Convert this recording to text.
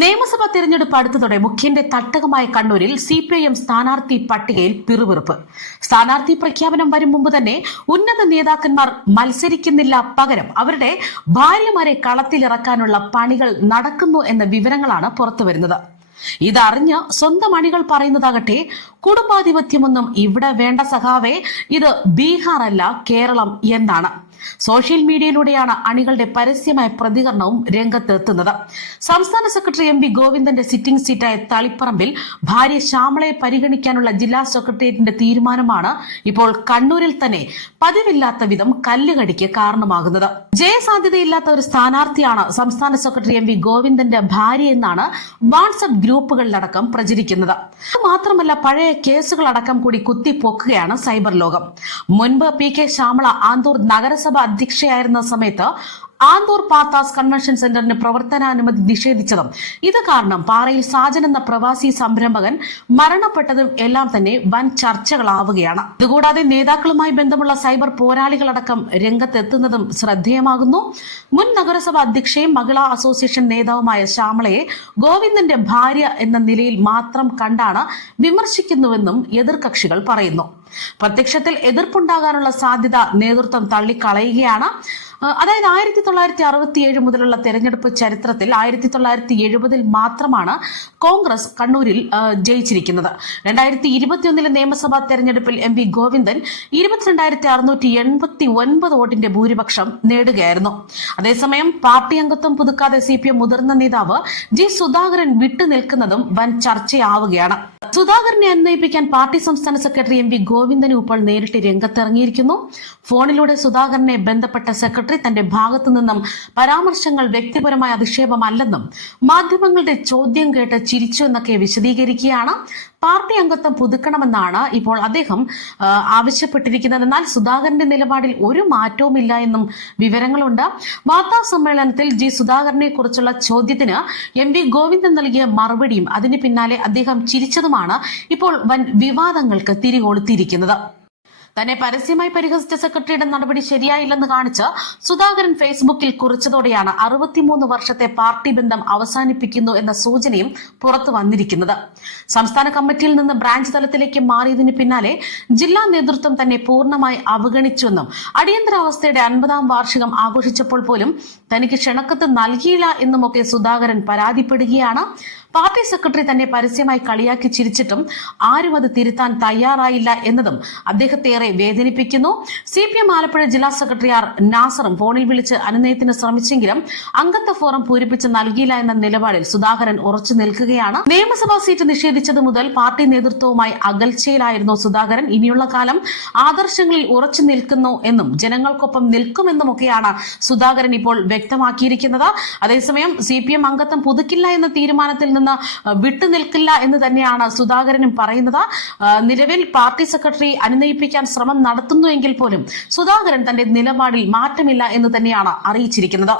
നിയമസഭാ തെരഞ്ഞെടുപ്പ് അടുത്തതോടെ മുഖ്യന്റെ തട്ടകമായ കണ്ണൂരിൽ സിപിഐഎം സ്ഥാനാർത്ഥി പട്ടികയിൽ പിറുപിറുപ്പ്. സ്ഥാനാർത്ഥി പ്രഖ്യാപനം വരും മുമ്പ് തന്നെ ഉന്നത നേതാക്കന്മാർ മത്സരിക്കുന്നില്ല, പകരം അവരുടെ ഭാര്യമാരെ കളത്തിലിറക്കാനുള്ള പണികൾ നടക്കുന്നു എന്ന വിവരങ്ങളാണ് പുറത്തുവരുന്നത്. ഇതറിഞ്ഞ് സ്വന്തം അണികൾ പറയുന്നതാകട്ടെ, കുടുംബാധിപത്യമൊന്നും ഇവിടെ വേണ്ട സഖാവേ, ഇത് ബീഹാർ അല്ല കേരളം എന്നാണ്. സോഷ്യൽ മീഡിയയിലൂടെയാണ് അണികളുടെ പരസ്യമായ പ്രതികരണവും രംഗത്തെത്തുന്നത്. സംസ്ഥാന സെക്രട്ടറി എം വി ഗോവിന്ദന്റെ സിറ്റിംഗ് സീറ്റായ തളിപ്പറമ്പിൽ ഭാര്യ ശ്യാമളയെ പരിഗണിക്കാനുള്ള ജില്ലാ സെക്രട്ടേറിയറ്റിന്റെ തീരുമാനമാണ് ഇപ്പോൾ കണ്ണൂരിൽ തന്നെ പതിവില്ലാത്ത വിധം കല്ലുകടിക്ക് കാരണമാകുന്നത്. ജയസാധ്യതയില്ലാത്ത ഒരു സ്ഥാനാർത്ഥിയാണ് സംസ്ഥാന സെക്രട്ടറി എം വി ഗോവിന്ദന്റെ ഭാര്യ എന്നാണ് വാട്സ്ആപ്പ് ഗ്രൂപ്പുകളിലടക്കം പ്രചരിക്കുന്നത്. മാത്രമല്ല, പഴയ കേസുകളടക്കം കൂടി കുത്തിപ്പൊക്കുകയാണ് സൈബർ ലോകം. മുൻപ് പി കെ ശ്യാമള ആന്തൂർ നഗരസഭ അധ്യക്ഷയായിരുന്ന സമയത്ത് ആന്തൂർ പാത്താസ് കൺവെൻഷൻ സെന്ററിന് പ്രവർത്തനാനുമതി നിഷേധിച്ചതും ഇത് കാരണം പാറയിൽ സാജൻ എന്ന പ്രവാസി സംരംഭകൻ മരണപ്പെട്ടതും എല്ലാം തന്നെ വൻ ചർച്ചകളാവുകയാണ്. ഇതുകൂടാതെ നേതാക്കളുമായി ബന്ധമുള്ള സൈബർ പോരാളികളടക്കം രംഗത്തെത്തുന്നതും ശ്രദ്ധേയമാകുന്നു. മുൻ നഗരസഭ അധ്യക്ഷയും മഹിളാ അസോസിയേഷൻ നേതാവുമായ ശ്യാമളയെ ഗോവിന്ദന്റെ ഭാര്യ എന്ന നിലയിൽ മാത്രം കണ്ടാണ് വിമർശിക്കുന്നുവെന്നും എതിർകക്ഷികൾ പറയുന്നു. പ്രത്യക്ഷത്തിൽ എതിർപ്പുണ്ടാകാനുള്ള സാധ്യത നേതൃത്വം തള്ളിക്കളയുകയാണ്. അതായത് 1967 മുതലുള്ള തെരഞ്ഞെടുപ്പ് ചരിത്രത്തിൽ 1970 മാത്രമാണ് കോൺഗ്രസ് കണ്ണൂരിൽ ജയിച്ചിരിക്കുന്നത്. 2021 നിയമസഭാ തെരഞ്ഞെടുപ്പിൽ എം വി ഗോവിന്ദൻ 22,689 വോട്ടിന്റെ ഭൂരിപക്ഷം നേടുകയായിരുന്നു. അതേസമയം പാർട്ടി അംഗത്വം പുതുക്കാതെ സിപിഎം മുതിർന്ന നേതാവ് ജി സുധാകരൻ വിട്ടുനിൽക്കുന്നതും വൻ ചർച്ചയാവുകയാണ്. സുധാകരനെ അന്വയിപ്പിക്കാൻ പാർട്ടി സംസ്ഥാന സെക്രട്ടറി എം വി ഗോവിന്ദന് ഇപ്പോൾ നേരിട്ട് രംഗത്തിറങ്ങിയിരിക്കുന്നു. ഫോണിലൂടെ സുധാകരനെ ബന്ധപ്പെട്ട സെക്രട്ടറി തന്റെ ഭാഗത്തു നിന്നും പരാമർശങ്ങൾ വ്യക്തിപരമായ അധിക്ഷേപമല്ലെന്നും മാധ്യമങ്ങളുടെ ചോദ്യം കേട്ട് ചിരിച്ചു എന്നൊക്കെ വിശദീകരിക്കുകയാണ്. പാർട്ടി അംഗത്വം പുതുക്കണമെന്നാണ് ഇപ്പോൾ അദ്ദേഹം ആവശ്യപ്പെട്ടിരിക്കുന്നത്. എന്നാൽ സുധാകരന്റെ നിലപാടിൽ ഒരു മാറ്റവുമില്ല എന്നും വിവരങ്ങളുണ്ട്. വാർത്താ സമ്മേളനത്തിൽ ജി സുധാകരനെ കുറിച്ചുള്ള ചോദ്യത്തിന് എം വി ഗോവിന്ദൻ നൽകിയ മറുപടിയും അതിന് പിന്നാലെ അദ്ദേഹം ചിരിച്ചതുമാണ് ഇപ്പോൾ വൻ വിവാദങ്ങൾക്ക് തിരികൊളുത്തിയിരിക്കുന്നത്. തന്നെ പരസ്യമായി പരിഹസിച്ച സെക്രട്ടറിയുടെ നടപടി ശരിയായില്ലെന്ന് കാണിച്ച് സുധാകരൻ ഫേസ്ബുക്കിൽ കുറിച്ചതോടെയാണ് 63 വർഷത്തെ പാർട്ടി ബന്ധം അവസാനിപ്പിക്കുന്നു എന്ന സൂചനയും പുറത്തു വന്നിരിക്കുന്നത്. സംസ്ഥാന കമ്മിറ്റിയിൽ നിന്ന് ബ്രാഞ്ച് തലത്തിലേക്ക് മാറിയതിന് പിന്നാലെ ജില്ലാ നേതൃത്വം തന്നെ പൂർണ്ണമായി അവഗണിച്ചുവെന്നും അടിയന്തരാവസ്ഥയുടെ 50ാം വാർഷികം ആഘോഷിച്ചപ്പോൾ പോലും തനിക്ക് ക്ഷണക്കത്ത് നൽകിയില്ല എന്നുമൊക്കെ സുധാകരൻ പരാതിപ്പെടുകയാണ്. പാർട്ടി സെക്രട്ടറി തന്നെ പരസ്യമായി കളിയാക്കി ചിരിച്ചിട്ടും ആരും അത് തിരുത്താൻ തയ്യാറായില്ല എന്നതും അദ്ദേഹത്തെ ഏറെ വേദനിപ്പിക്കുന്നു. സിപിഎം ആലപ്പുഴ ജില്ലാ സെക്രട്ടറി ആർ നാസറും ഫോണിൽ വിളിച്ച് അനുനയത്തിന് ശ്രമിച്ചെങ്കിലും അംഗത്വ ഫോറം പൂരിപ്പിച്ച് നൽകിയില്ല എന്ന നിലപാടിൽ സുധാകരൻ ഉറച്ചു നിൽക്കുകയാണ്. നിയമസഭാ സീറ്റ് നിഷേധിച്ചത് മുതൽ പാർട്ടി നേതൃത്വവുമായി അകൽച്ചയിലായിരുന്നു സുധാകരൻ. ഇനിയുള്ള കാലം ആദർശങ്ങളിൽ ഉറച്ചു നിൽക്കുന്നു എന്നും ജനങ്ങൾക്കൊപ്പം നിൽക്കുമെന്നുമൊക്കെയാണ് സുധാകരൻ ഇപ്പോൾ വ്യക്തമാക്കിയിരിക്കുന്നത്. അതേസമയം സിപിഎം അംഗത്വം പുതുക്കില്ല എന്ന തീരുമാനത്തിൽ നിന്ന് വിട്ടുനിൽക്കില്ല എന്ന് തന്നെയാണ് സുധാകരനും പറയുന്നത്. നിലവിൽ പാർട്ടി സെക്രട്ടറി അനുനയിപ്പിക്കാൻ ശ്രമം നടത്തുന്നുവെങ്കിൽ പോലും സുധാകരൻ തന്റെ നിലപാടിൽ മാറ്റമില്ല എന്ന് തന്നെയാണ് അറിയിച്ചിരിക്കുന്നത്.